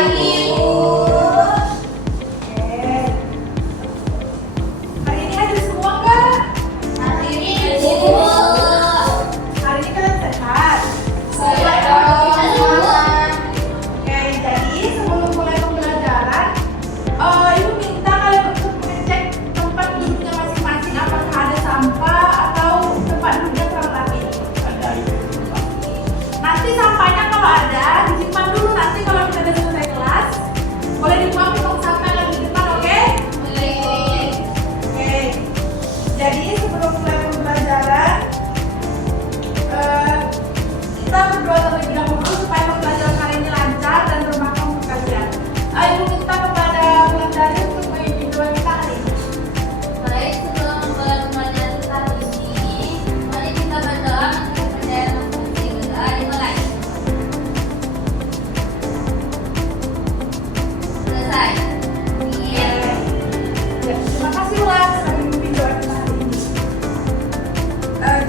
pagi, Bu. Hari ini hadir semua nggak? Hari ini, Bu. Hari ini kalian sehat? Sehat dong. Oke, jadi sebelum mulai pembelajaran, Ibu minta kalian untuk mengecek tempat duduknya masing-masing, apakah ada sampah atau tempat duduknya terlalu rapi. Nanti sampahnya kalau ada, disimpan dulu. Nanti kalau kita udah selesai kelas, boleh dibuang di tong sampah yang di depan, oke? Oke. Jadi sebelum mulai pembelajaran, kita berdoa terlebih dahulu supaya pembelajaran hari ini lancar dan bermanfaat untuk kalian. Ibu minta kepada Wulandari untuk memimpin doa kita hari ini. Baik, sebelum memulai pembelajaran kita hari ini, mari kita berdoa untuk kepercayaan masing-masing. Berdoa dimulai. Selesai. Iya. Ya, terima kasih Wulan sudah memimpin doa kita hari ini.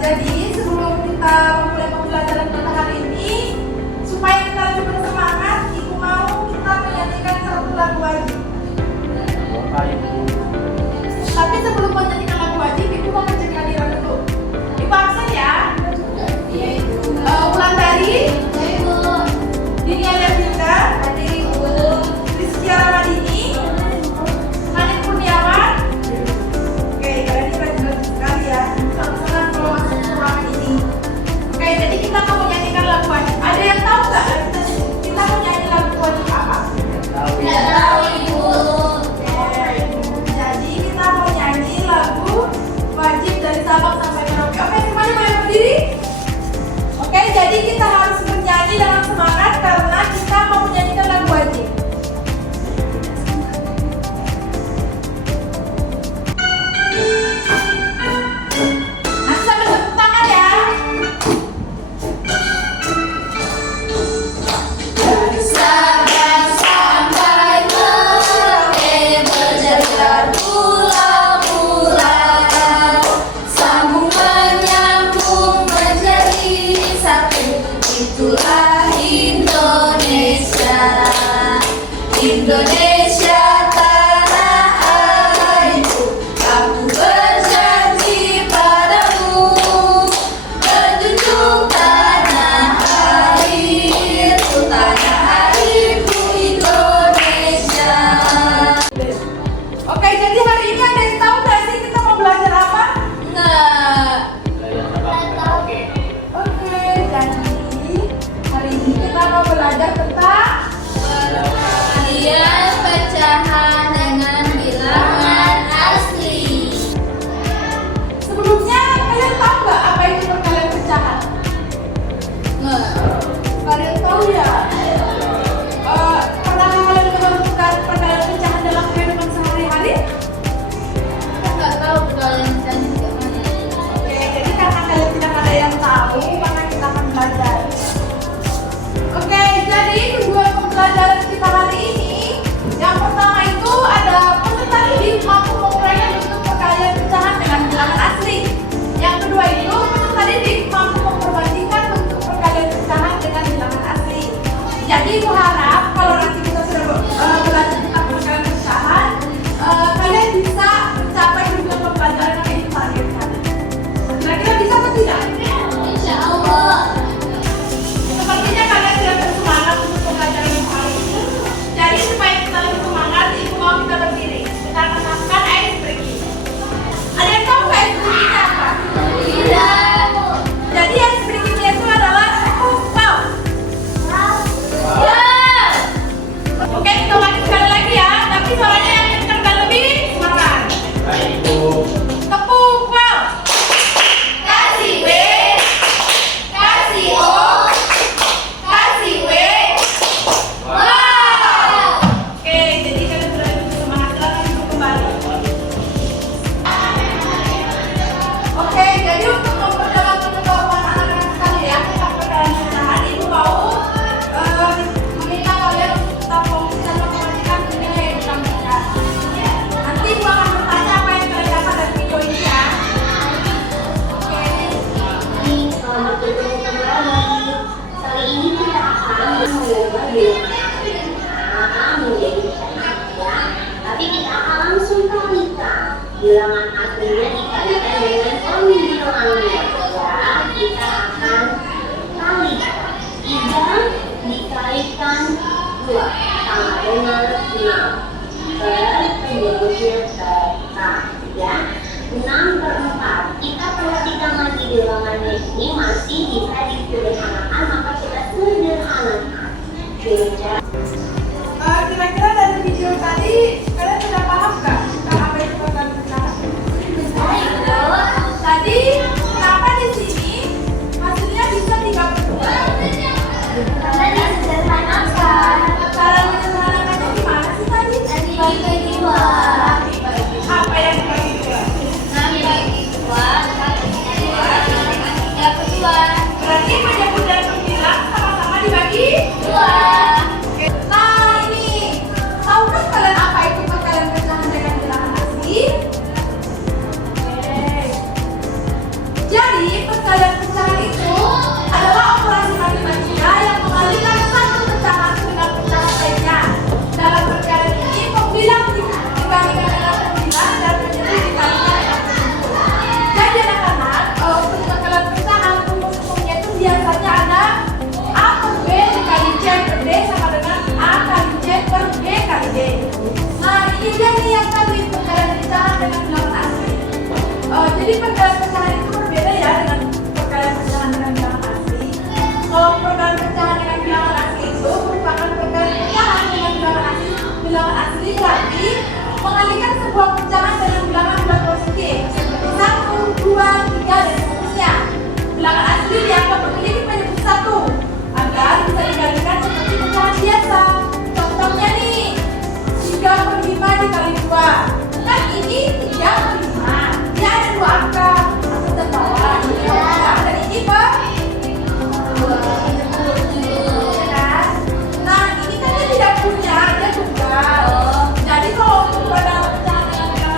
Jadi sebelum kita memulai pembelajaran kita hari ini, supaya kita lebih bersemangat, Ibu mau kita menyanyikan satu lagu wajib. Tapi sebelum menyanyikan lagu wajib, Ibu mau ngecek kehadiran dulu. Ibu absen ya. Iya, Ibu. Wulandari, Iya, Ibu. Dini Aliasinda, Hadir, Ibu. Rizkia Ramadini, Hanif Kurniawan. Oke, kalian ini rajin-rajin sekali ya. Senang kalau masuk ke ruangan ini. Oke, jadi kita mau menyanyikan lagu wajib. Ada yang tahu nggak? Kita mau nyanyi lagu wajib apa? Tidak tahu, Ibu. Jadi kita mau nyanyi lagu wajib dari Sabang sampai Merauke. Oke, semuanya boleh berdiri? Oke, jadi kita harus bernyanyi dengan semangat karena kita mau menyanyikan lagu wajib. Nanti sambil tepuk tangan ya. Dari Sabang sampai Merauke berjajar pulau-pulau, sambung menyambung menjadi satu. Itulah Indonesia, Indonesia tanah airku. Aku berjanji padamu, menjunjung tanah airku, tanah airku Indonesia. Oke, jadi hari ini ada yang tahu nggak sih kita mau belajar apa? Enggak. Oke, jadi hari ini kita mau belajar tentang Peralihan bilangan aslinya dikalikan dengan pembilangan ya, kita akan kalikan 3 dikalikan 2 sama dengan 6 berikutnya tetap ya. 6/4 kita perhatikan lagi bilangannya ini masih bisa disederhanakan, maka kita sederhanakan. Kira-kira dari video tadi kalian sudah paham nggak tentang apa itu perkalian pecahan? Tadi kenapa di sini hasilnya bisa 3/2? Karena disederhanakan. Cara menyederhanakannya gimana sih tadi? Dibagi 2. Apa yang dibagi 2? 6 dibagi 2, 3/2. Berarti menyebut dan pembilang sama-sama dibagi 2. Nah ini, tahukah kalian apa itu perkalian pecahan dengan bilangan asli? Jadi perkalian pecahan itu adalah operasi matematika yang mengalihkan satu pecahan dengan pecahan lainnya. Dalam perkalian ini pembilang dikalikan dengan pembilang dan penyebut dikalikan dengan penyebut. Jadi anak-anak, perkalian pecahan rumus-rumusnya itu biasanya ada A per B dikali C per D sama dengan A kali C per B kali D. Nah ini dia nih yang tadi perkalian pecahan dengan bilangan asli. Jadi perkalian pecahan itu berbeda ya dengan perkalian pecahan dengan bilangan asli. Kalau perkalian pecahan dengan bilangan asli itu merupakan perkalian pecahan dengan bilangan asli. Bilangan asli berarti mengalihkan sebuah pecahan dengan bilangan bulat positif seperti 1, 2, 3 dan seterusnya. Bilangan asli dianggap memiliki penyebut 1 agar bisa dikalikan seperti pecahan biasa. Contohnya nih 3/5 dikali 2. Kan ini 3/5. Dia ada 2 angka atas dan bawah. Ini per dan ini per 2. Nah ini kan dia tidak punya, dia tunggal. Jadi kalau untuk perkalian pecahan dengan bilangan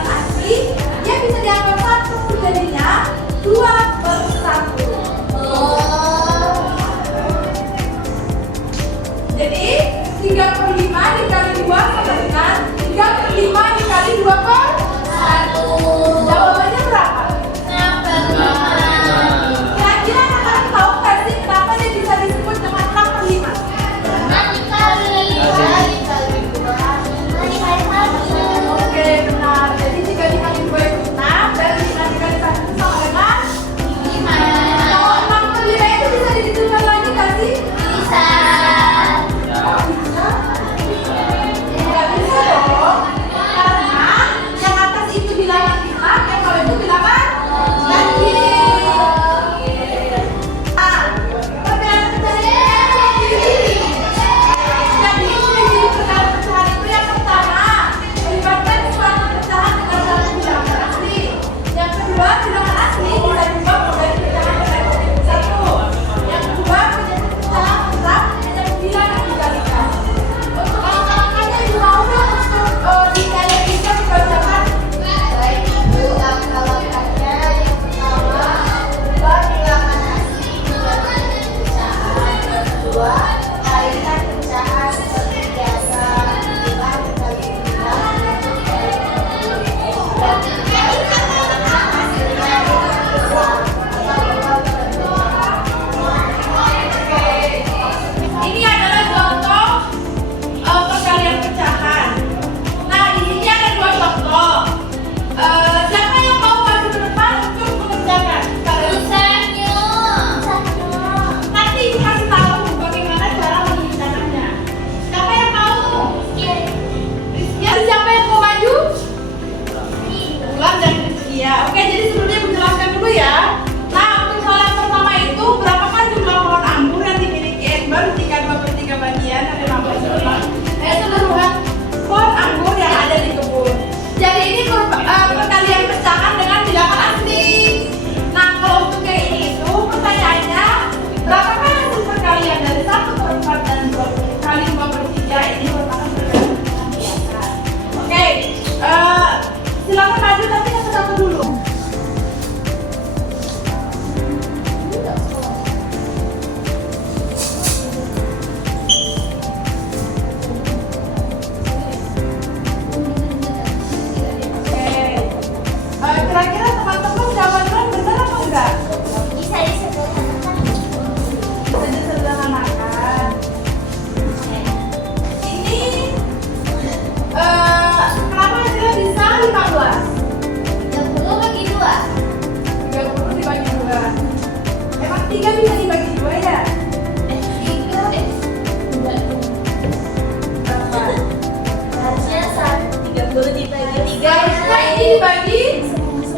dibagi.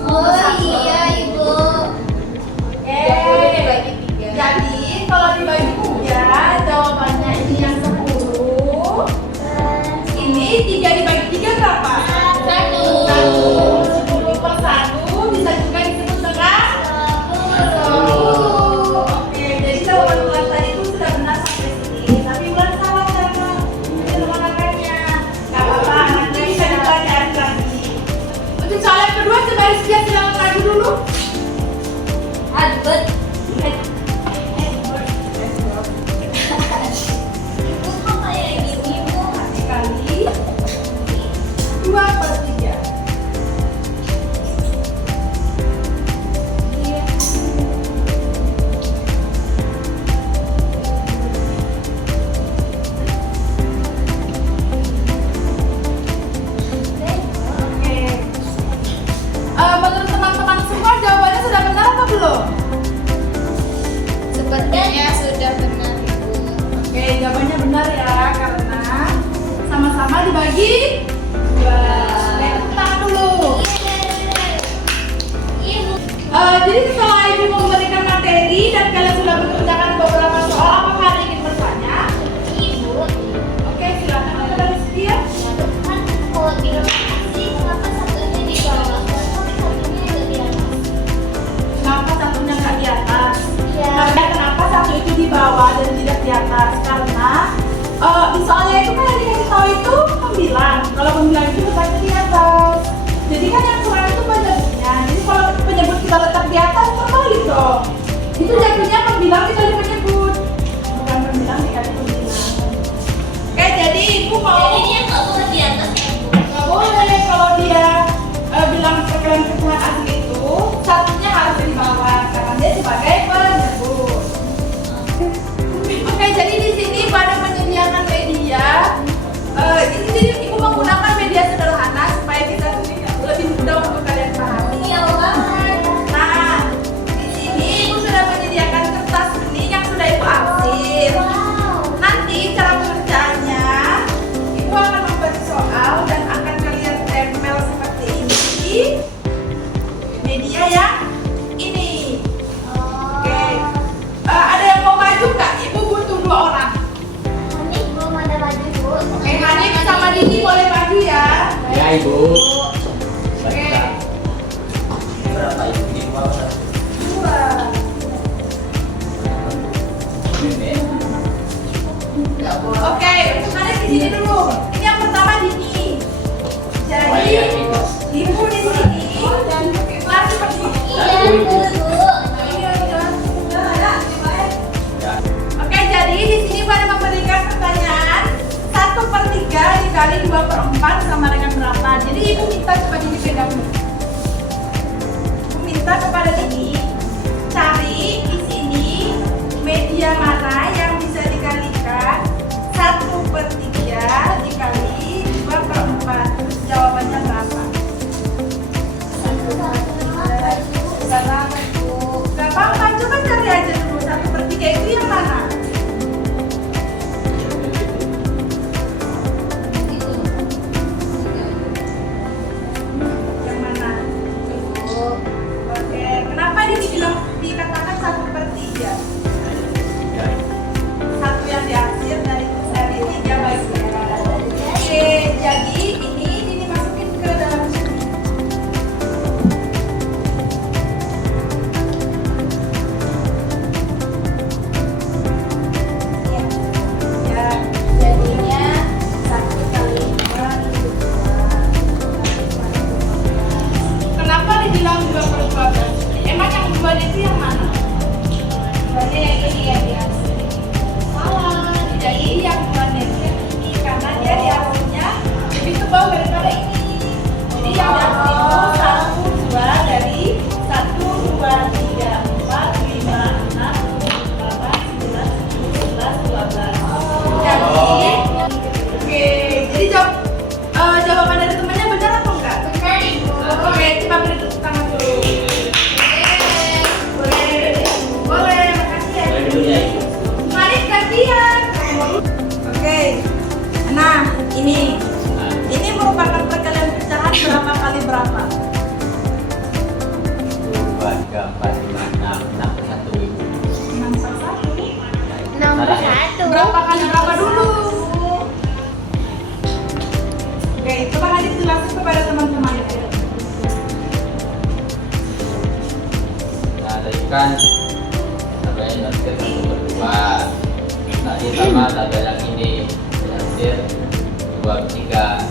Oh iya Ibu. Jadi kalau dibagi 3, jawabannya ini yang 10. Ini 3 dibagi 3 berapa? 1. 10 per 1 bisa juga disebut dengan 10. Oke, jadi jawaban Bulan tadi itu sudah benar sampai sini. Tapi Bulan salah cara menggunakannya. Gak apa-apa, nanti bisa dipelajari lagi. Untuk soal yang kedua, coba Rizkia silakan lagi dulu. Albert. Ibu kok kayak gini Bu? Kali 2/3. Oke. Menurut teman-teman semua jawabannya sudah benar atau belum? Sepertinya sudah benar Ibu. Oke, jawabannya benar ya karena sama-sama dibagi 2. Tepuk tangan dulu. Ibu. Jadi setelah Ibu memberikan materi dan kalian sudah mengerjakan beberapa soal, apakah ada yang ingin bertanya? Ibu. Oke, silakan dari Setia. Kan kalau di rumah sih kenapa satunya di bawah? Tapi satunya ada di atas. Kenapa satunya nggak di atas? Iya. Karena kenapa satu itu di bawah dan tidak di atas? Karena di soalnya itu kan yang dikasih tahu itu pembilang. Kalau pembilang itu letaknya di atas. Jadi kan yang kurang itu penyebutnya. Jadi kalau penyebut kita letak di atas, terbalik dong. Itu jatuhnya pembilang dikali penyebut, bukan pembilang dikali pembilang. Oke, jadi Ibu mau Jadi dia nggak boleh di atas Ibu. nggak boleh kalau dia bilang perkalian pecahan asli itu satunya harus di bawah karena dia sebagai penyebut. Oke, jadi di sini pada menyediakan media. Di sini Ibu menggunakan media sederhana supaya kita lebih mudah untuk kalian pahami. Iya banget. Nah, di sini Ibu sudah menyediakan kertas bening yang sudah Ibu arsip. Wow. Nanti cara pengerjaannya, Ibu akan membuat soal dan akan kalian tempel seperti ini di media yang ini. Oke. Ada yang mau maju nggak? Ibu butuh 2 orang. Ini belum ada baju Bu. Oke, Hanif sama Dini boleh maju ya. Ya Ibu. Oke. Berapa Ibu? Ini berapa? 2. Oke, untuk Hanif di sini dulu. Ini yang pertama Dini. Jadi Ibu di sini kelas seperti ini. Iya Bu. Oke, jadi di sini pada memberikan pertanyaan 1/3 dikali 2/4 sama dengan berapa? Jadi Ibu minta kepada Dini pegang dulu. Ibu minta kepada Dini cari di sini media mana yang bisa dikalikan 1/3 dikali 2/4. Terus jawabannya berapa? Gak apa-apa, coba cari aja dulu 1/3 itu yang mana? Yang mana? Oke, kenapa ini dibilang dikatakan 1/3? Satu yang dihasil dari 3 bagian. Oke, jadi ini dimasukin ke dalam sini. Ya, jadinya 1 kali 2 itu 2. Kenapa dibilang 2/12? Emang yang 2 itu yang mana? 2-nya yang ini ya di hasil. Salah, jadi yang 2-nya itu yang ini karena dia di hasilnya lebih tebal daripada ini. Jadi yang di hasil itu 1, 2 dari 1, 2, 3, 4, 5, 6, 8, 9, 10, 11, 12. Jadi, oke, jadi jawaban dari temannya benar atau enggak? Benar Ibu. Oke, coba beri tepuk tangan dulu. Boleh, boleh, makasih ya. Boleh dulu ya Ibu. Mari gantian. Oke, nah ini merupakan perkalian pecahan berapa kali berapa? 2, 3, 4, 5, 6, 61. 6 Salah ya? Berapa kali berapa dulu? Oke, coba Hanif jelasin kepada teman-teman. Nah, tadi kan tabelnya nasir 1/2. Tadi sama tabel yang ini nasir 2/3.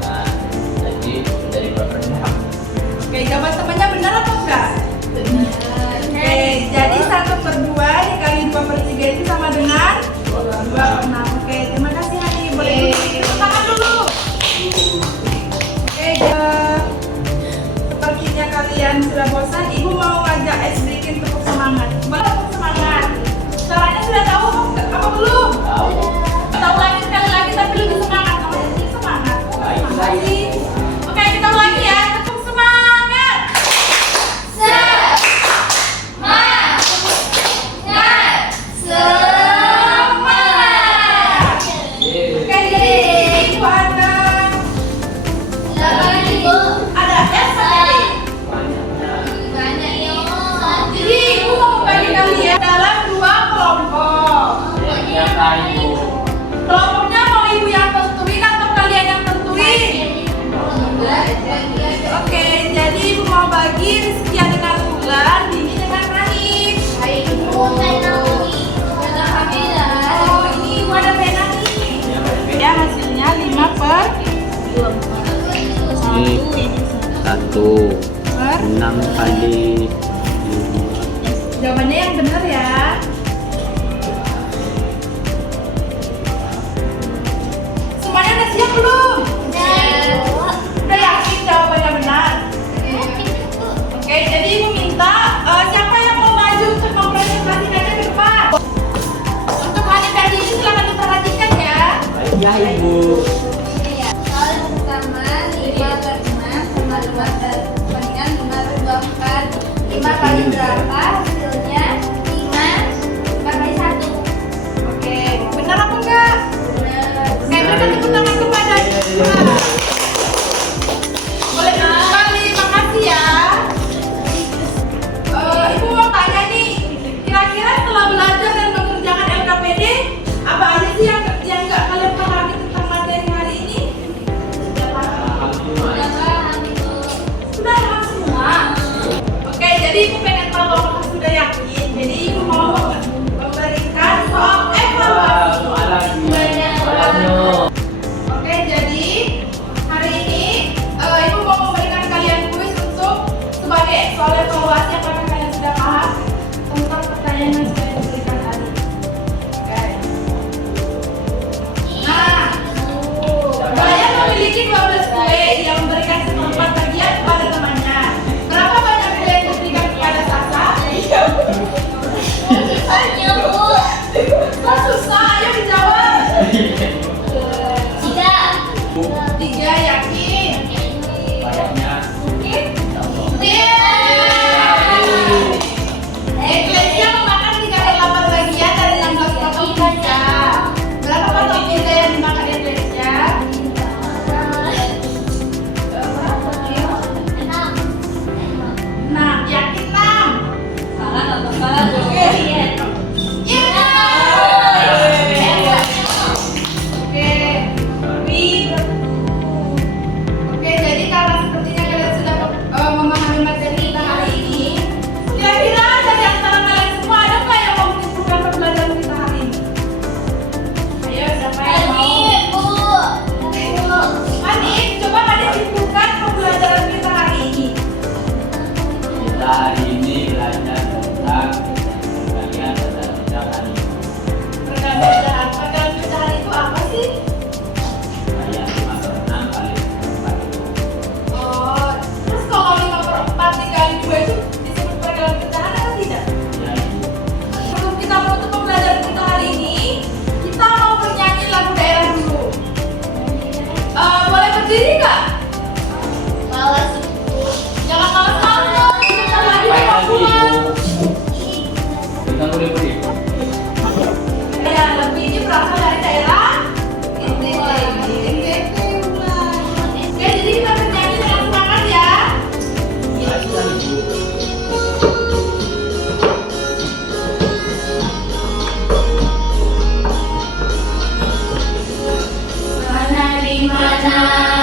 Nah, jadi dari 2/6. Oke, jawaban temannya benar atau enggak? Oke, jadi 1/2 dikali 2/3 itu sama dengan 2/6. Oke, terima kasih Hanif. Boleh tepuk tangan dulu. Oke, sepertinya kalian sudah bosan. Ibu mau ngajak bikin tepuk semangat. Boleh tepuk semangat. Caranya sudah tahu apa belum? Tahu. Tahu lagi sekali lagi tapi lebih semangat. Kamu jadi semangat. Baik, Terima baik. kasih. Oke, kita ulangi ya. Tepuk semangat. Semangat. Yeay. Oke, jadi Ibu ada ada S sampai D. Banyaknya. Jadi Ibu mau membagi kalian dalam 2 kelompok. Siapa Ibu? Kelompoknya mau Ibu yang tentuin atau kalian yang tentuin? Oke, jadi Ibu mau bagi Rizkia dengan Ular, Dini dengan Rahim. Oh, ini Ibu ada pena nih. Ya, hasilnya 5/6 kali Jawabannya yang benar ya. Semuanya udah siap belum? Udah yakin jawabannya benar? Oke, jadi Ibu minta siapa yang mau maju untuk mempresentasikannya ke depan? Untuk hari tadi ini silakan diperhatikan ya. ya Ibu. Soal yang pertama 5/6 sama 5/4. 5 kali berapa hasilnya? 5 kali 1. Oke, benar apa enggak? Benar. Oke, berikan tepuk tangan kepada Ibu. Boleh sekali, makasih ya. Ibu mau tanya nih, kira-kira setelah belajar dan mengerjakan LKPD, apa aja sih yang nggak kalian pahami tentang materi hari ini? Alhamdulillah. Udah paham itu. Sudah paham semua? Oke, jadi Ibu pengen tahu apakah sudah sana.